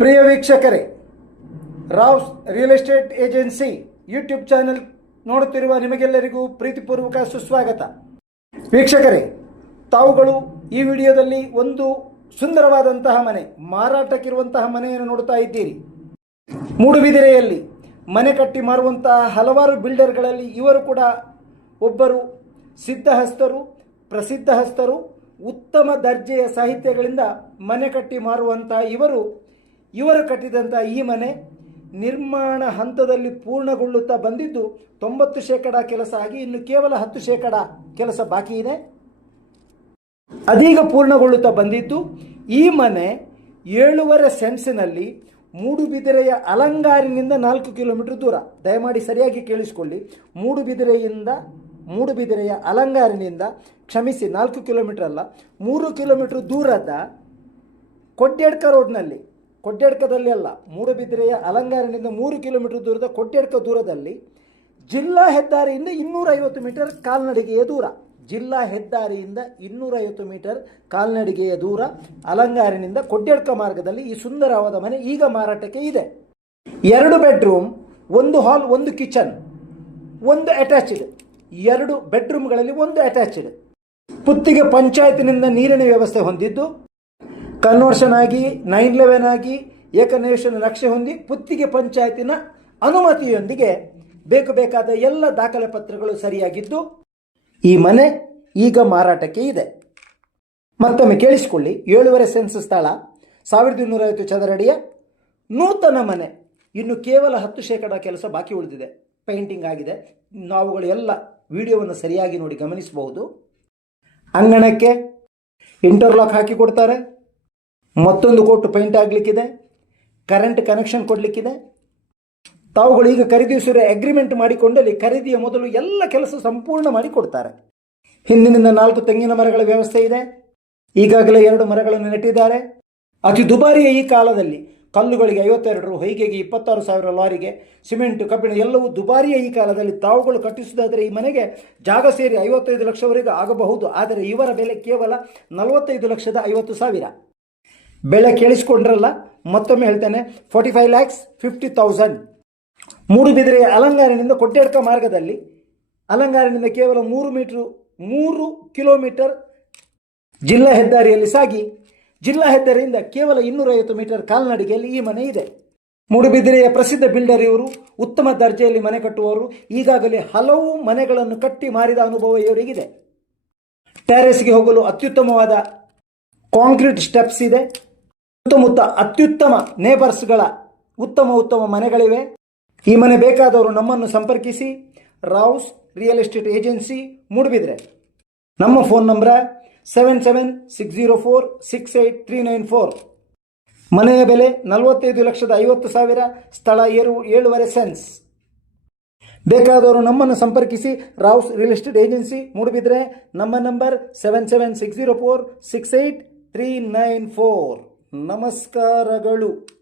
ಪ್ರಿಯ ವೀಕ್ಷಕರೇ Rao's real estate agency YouTube channel ನೋಡುತ್ತಿರುವ ನಿಮಗೆಲ್ಲರಿಗೂ ಪ್ರೀತಿಪೂರ್ವಕ ಸುಸ್ವಾಗತ. ವೀಕ್ಷಕರೇ, ತಾವುಗಳು ಈ ವಿಡಿಯೋದಲ್ಲಿ ಒಂದು ಸುಂದರವಾದಂತಹ ಮನೆ, ಮಾರಾಟಕ್ಕಿರುವಂತಹ ಮನೆಯನ್ನು ನೋಡುತ್ತಾ ಇದ್ದೀರಿ. ಮೂಡುಬಿದಿರೆಯಲ್ಲಿ ಮನೆ ಕಟ್ಟಿ ಮಾರುವಂತಹ ಹಲವಾರು ಬಿಲ್ಡರ್ಗಳಲ್ಲಿ ಇವರು ಕೂಡ ಒಬ್ಬರು ಸಿದ್ಧಹಸ್ತರು, ಪ್ರಸಿದ್ಧಹಸ್ತರು, ಉತ್ತಮ ದರ್ಜೆಯ ಸಾಹಿತ್ಯಗಳಿಂದ ಮನೆ ಕಟ್ಟಿ ಮಾರುವಂತಹ ಇವರು ಇವರು ಕಟ್ಟಿದಂಥ ಈ ಮನೆ ನಿರ್ಮಾಣ ಹಂತದಲ್ಲಿ ಪೂರ್ಣಗೊಳ್ಳುತ್ತಾ ಬಂದಿದ್ದು ತೊಂಬತ್ತು ಶೇಕಡ ಕೆಲಸ ಆಗಿ ಇನ್ನು ಕೇವಲ ಹತ್ತು ಶೇಕಡ ಕೆಲಸ ಬಾಕಿ ಇದೆ. ಅದೀಗ ಪೂರ್ಣಗೊಳ್ಳುತ್ತಾ ಬಂದಿದ್ದು ಈ ಮನೆ ಏಳುವರೆ ಸೆನ್ಸಿನಲ್ಲಿ ಮೂಡುಬಿದಿರೆಯ ಅಲಂಗಾರಿನಿಂದ ನಾಲ್ಕು ಕಿಲೋಮೀಟರ್ ದೂರ. ದಯಮಾಡಿ ಸರಿಯಾಗಿ ಕೇಳಿಸಿಕೊಳ್ಳಿ. ಮೂಡುಬಿದಿರೆಯಿಂದ ಮೂಡುಬಿದಿರೆಯ ಅಲಂಗಾರಿನಿಂದ ಕ್ಷಮಿಸಿ ನಾಲ್ಕು ಕಿಲೋಮೀಟರ್ ಅಲ್ಲ, ಮೂರು ಕಿಲೋಮೀಟರ್ ದೂರದ ಕೊಡ್ಯಡ್ಕ ರೋಡ್ನಲ್ಲಿ ಕೊಡ್ಯಡ್ಕದಲ್ಲಿ ಅಲ್ಲ, ಮೂಡುಬಿದಿರೆಯ ಅಲಂಗಾರಿನಿಂದ ಮೂರು ಕಿಲೋಮೀಟರ್ ದೂರದ ಕೊಡ್ಯಡ್ಕ ದೂರದಲ್ಲಿ ಜಿಲ್ಲಾ ಹೆದ್ದಾರಿಯಿಂದ ಇನ್ನೂರೈವತ್ತು ಮೀಟರ್ ಕಾಲ್ನಡಿಗೆಯ ದೂರ. ಜಿಲ್ಲಾ ಹೆದ್ದಾರಿಯಿಂದ ಇನ್ನೂರೈವತ್ತು ಮೀಟರ್ ಕಾಲ್ನಡಿಗೆಯ ದೂರ ಅಲಂಗಾರಿನಿಂದ ಕೊಡ್ಯಡ್ಕ ಮಾರ್ಗದಲ್ಲಿ ಈ ಸುಂದರವಾದ ಮನೆ ಈಗ ಮಾರಾಟಕ್ಕೆ ಇದೆ. ಎರಡು ಬೆಡ್ರೂಮ್, ಒಂದು ಹಾಲ್, ಒಂದು ಕಿಚನ್, ಒಂದು ಅಟ್ಯಾಚ್ಡ್. ಎರಡು ಬೆಡ್ರೂಮ್ಗಳಲ್ಲಿ ಒಂದು ಅಟ್ಯಾಚ್ಡ್. ಪುತ್ತಿಗೆ ಪಂಚಾಯತಿನಿಂದ ನೀರಿನ ವ್ಯವಸ್ಥೆ ಹೊಂದಿದ್ದು ಕನ್ವರ್ಷನ್ ಆಗಿ ನೈನ್ ಲೆವೆನ್ ಆಗಿ ಏಕನಿವೇಶನ ನಕ್ಷೆ ಹೊಂದಿ ಪುತ್ತಿಗೆ ಪಂಚಾಯತಿನ ಅನುಮತಿಯೊಂದಿಗೆ ಬೇಕು ಬೇಕಾದ ಎಲ್ಲ ದಾಖಲೆ ಪತ್ರಗಳು ಸರಿಯಾಗಿದ್ದು ಈ ಮನೆ ಈಗ ಮಾರಾಟಕ್ಕೆ ಇದೆ. ಮತ್ತೊಮ್ಮೆ ಕೇಳಿಸಿಕೊಳ್ಳಿ. ಏಳುವರೆ ಸೆನ್ಸ್ ಸ್ಥಳ, ಸಾವಿರದ ಇನ್ನೂರೈವತ್ತು ಚದರಡಿಯ ನೂತನ ಮನೆ. ಇನ್ನು ಕೇವಲ ಹತ್ತು ಶೇಕಡ ಕೆಲಸ ಬಾಕಿ ಉಳಿದಿದೆ. ಪೇಂಟಿಂಗ್ ಆಗಿದೆ. ನಾವುಗಳು ಎಲ್ಲ ವಿಡಿಯೋವನ್ನು ಸರಿಯಾಗಿ ನೋಡಿ ಗಮನಿಸಬಹುದು. ಅಂಗಣಕ್ಕೆ ಇಂಟರ್ಲಾಕ್ ಹಾಕಿ ಕೊಡ್ತಾರೆ. ಮತ್ತೊಂದು ಕೋಟು ಪೇಂಟ್ ಆಗಲಿಕ್ಕಿದೆ ಕರೆಂಟ್ ಕನೆಕ್ಷನ್ ಕೊಡಲಿಕ್ಕಿದೆ. ತಾವುಗಳು ಈಗ ಖರೀದಿಸುವ ಅಗ್ರಿಮೆಂಟ್ ಮಾಡಿಕೊಂಡಲ್ಲಿ ಖರೀದಿಯ ಮೊದಲು ಎಲ್ಲ ಕೆಲಸ ಸಂಪೂರ್ಣ ಮಾಡಿ ಕೊಡ್ತಾರೆ. ಹಿಂದಿನಿಂದ ನಾಲ್ಕು ತೆಂಗಿನ ಮರಗಳ ವ್ಯವಸ್ಥೆ ಇದೆ. ಈಗಾಗಲೇ ಎರಡು ಮರಗಳನ್ನು ನೆಟ್ಟಿದ್ದಾರೆ. ಅತಿ ದುಬಾರಿಯ ಈ ಕಾಲದಲ್ಲಿ ಕಲ್ಲುಗಳಿಗೆ ಐವತ್ತೆರಡು, ಹೊಯ್ಗೆಗೆ ಇಪ್ಪತ್ತಾರು ಸಾವಿರ, ಲಾರಿಗೆ, ಸಿಮೆಂಟ್, ಕಬ್ಬಿಣ ಎಲ್ಲವೂ ದುಬಾರಿಯ ಈ ಕಾಲದಲ್ಲಿ ತಾವುಗಳು ಕಟ್ಟಿಸುವುದಾದರೆ ಈ ಮನೆಗೆ ಜಾಗ ಸೇರಿ ಐವತ್ತೈದು ಲಕ್ಷವರೆಗೂ ಆಗಬಹುದು. ಆದರೆ ಇವರ ಬೆಲೆ ಕೇವಲ ನಲವತ್ತೈದು ಲಕ್ಷದ ಐವತ್ತು ಸಾವಿರ. ಬೆಲೆ ಕೇಳಿಸ್ಕೊಂಡ್ರಲ್ಲ, ಮತ್ತೊಮ್ಮೆ ಹೇಳ್ತೇನೆ forty five lakhs fifty thousand ಮೂಡುಬಿದಿರೆಯ ಅಲಂಗಾರಿನಿಂದ ಕೊಟ್ಟೆಡ್ಕ ಮಾರ್ಗದಲ್ಲಿ, ಅಲಂಗಾರಿನಿಂದ ಕೇವಲ ಮೂರು ಮೀಟರ್, ಮೂರು ಕಿಲೋಮೀಟರ್ ಜಿಲ್ಲಾ ಹೆದ್ದಾರಿಯಲ್ಲಿ ಸಾಗಿ, ಜಿಲ್ಲಾ ಹೆದ್ದಾರಿಯಿಂದ ಕೇವಲ ಇನ್ನೂರೈವತ್ತು ಮೀಟರ್ ಕಾಲ್ನಡಿಗೆಯಲ್ಲಿ ಈ ಮನೆ ಇದೆ. ಮೂಡುಬಿದಿರೆಯ ಪ್ರಸಿದ್ಧ ಬಿಲ್ಡರ್ ಇವರು, ಉತ್ತಮ ದರ್ಜೆಯಲ್ಲಿ ಮನೆ ಕಟ್ಟುವವರು, ಈಗಾಗಲೇ ಹಲವು ಮನೆಗಳನ್ನು ಕಟ್ಟಿ ಮಾರಿದ ಅನುಭವ ಇವರಿಗಿದೆ. ಟ್ಯಾರೆಸ್ಗೆ ಹೋಗಲು ಅತ್ಯುತ್ತಮವಾದ ಕಾಂಕ್ರೀಟ್ ಸ್ಟೆಪ್ಸ್ ಇದೆ. ಸುತ್ತಮುತ್ತ ಅತ್ಯುತ್ತಮ ನೇಬರ್ಸ್ಗಳ ಉತ್ತಮ ಉತ್ತಮ ಮನೆಗಳಿವೆ. ಈ ಮನೆ ಬೇಕಾದವರು ನಮ್ಮನ್ನು ಸಂಪರ್ಕಿಸಿ, Rao's real estate agency Moodbidri. ನಮ್ಮ phone number seven seven six zero four six eight three nine four. ಮನೆಯ ಬೆಲೆ ನಲವತ್ತೈದು ಲಕ್ಷದ ಐವತ್ತು ಸಾವಿರ, ಸ್ಥಳ ಏರು ಏಳುವರೆ ಸೆನ್ಸ್. ಬೇಕಾದವರು ನಮ್ಮನ್ನು ಸಂಪರ್ಕಿಸಿ, Rao's real estate agency Moodbidri. ನಮ್ಮ number seven seven six zero four six eight three nine four. ನಮಸ್ಕಾರಗಳು.